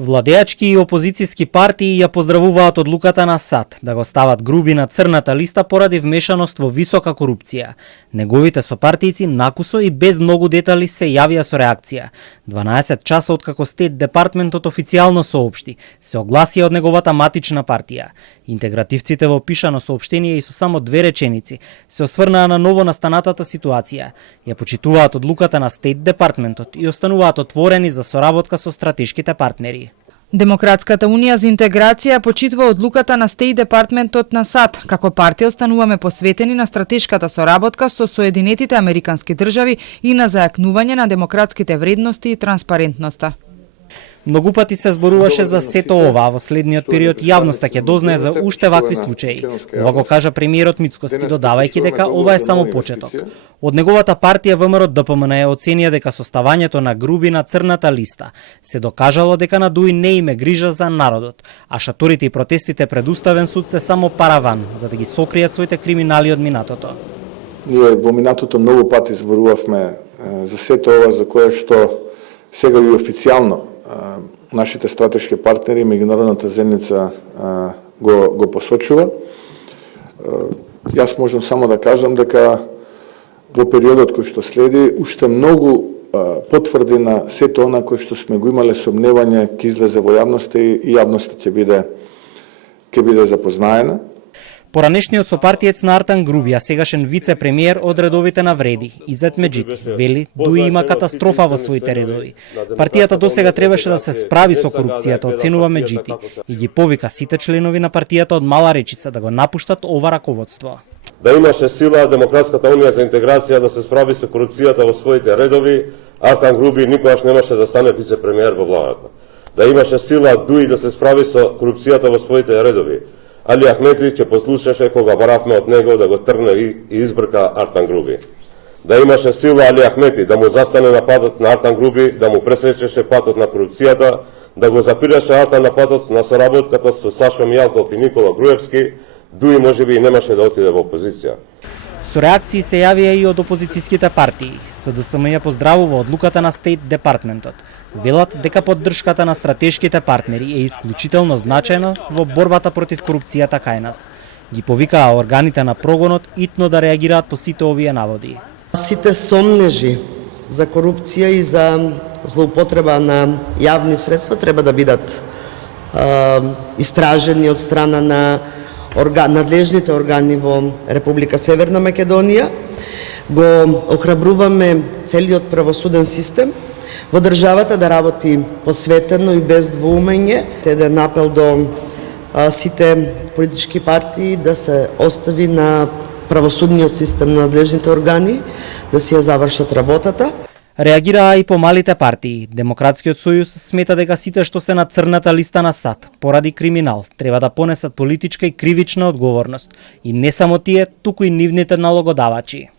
Владеачки и опозицијски партии ја поздравуваат одлуката на САД да го стават Груби на црната листа поради вмешаност во висока корупција. Неговите сопартијци накусо и без многу детали се јавија со реакција. 12 часа откако Стейт департментот официјално соопшти, се огласија од неговата матична партија. Интегративците во пишано соопштение и со само 2 реченици се осврнаа на ново настанатата ситуација. Ја почитуваат одлуката на Стейт департментот и остануваат отворени за соработка со стратешките партнери. Демократската унија за интеграција почитува одлуката на Стейт департментот на САД. Како партија остануваме посветени на стратешката соработка со Соединетите Американски држави и на зајакнување на демократските вредности и транспарентноста. Многу пати се зборуваше за сето ова, во следниот период јавноста ќе дознае за уште вакви случаи. Ова го кажа премиерот Мицкоски, додавајќи дека ова е само почеток. Од неговата партија ВМРО-ДПМН е оценија дека составањето на Груби на црната листа се докажало дека на Дуи не име грижа за народот, а шаторите и протестите пред Уставен суд се само параван за да ги сокријат своите криминали од минатото. Ние во минатото многу пати зборувавме за сето ова за кое што сега и официјално нашите стратешки партнери, меѓународната заедница го посочува. Јас можам само да кажам дека во периодот кој што следи, уште многу потврди на сето она кој што сме го имале сомневање ќе излезе во јавноста и јавноста ќе биде запознаена. Поранешниот сопартиец на Артан Груби, а сегашен вице-премиер од редовите на Вреди, Изет Меджити, вели Дуи има катастрофа во своите редови. Партијата досега требаше да се справи со корупцијата, оценува Меджити, и ги повика сите членови на партијата од Мала Речица да го напуштат ова раководство. Да имаше сила Демократската унија за интеграција да се справи со корупцијата во своите редови, Артан Груби никогаш немаше да стане вице-премиер во владата. Да имаше сила Дуи да се справи со корупцијата во своите редови, Али Ахмети ќе послушаше кога баравме од него да го трне и избрка Артан Груби. Да имаше сила Али Ахмети да му застане на патот на Артан Груби, да му пресечеше патот на корупцијата, да го запираше Артан на патот на соработката со Сашо Мијалков и Никола Груевски, Дуи можеби и немаше да отиде во опозиција. Со реакции се јавија и од опозицијските партии. СДСМ ја поздравува одлуката на Стейт департментот. Велат дека поддршката на стратешките партнери е исклучително значајна во борбата против корупцијата кај нас. Ги повикаа органите на прогонот итно да реагираат по сите овие наводи. Сите сомнежи за корупција и за злоупотреба на јавни средства треба да бидат истражени од страна на надлежните органи во Република Северна Македонија. Го охрабруваме целиот правосуден систем во државата да работи посветено и без двоумење. Еден апел до сите политички партии да се остави на правосудниот систем на надлежните органи да си ја завршат работата. Реагираа и помалите партии. Демократскиот сојуз смета дека сите што се на црната листа на САД поради криминал треба да понесат политичка и кривична одговорност. И не само тие, туку и нивните налогодавачи.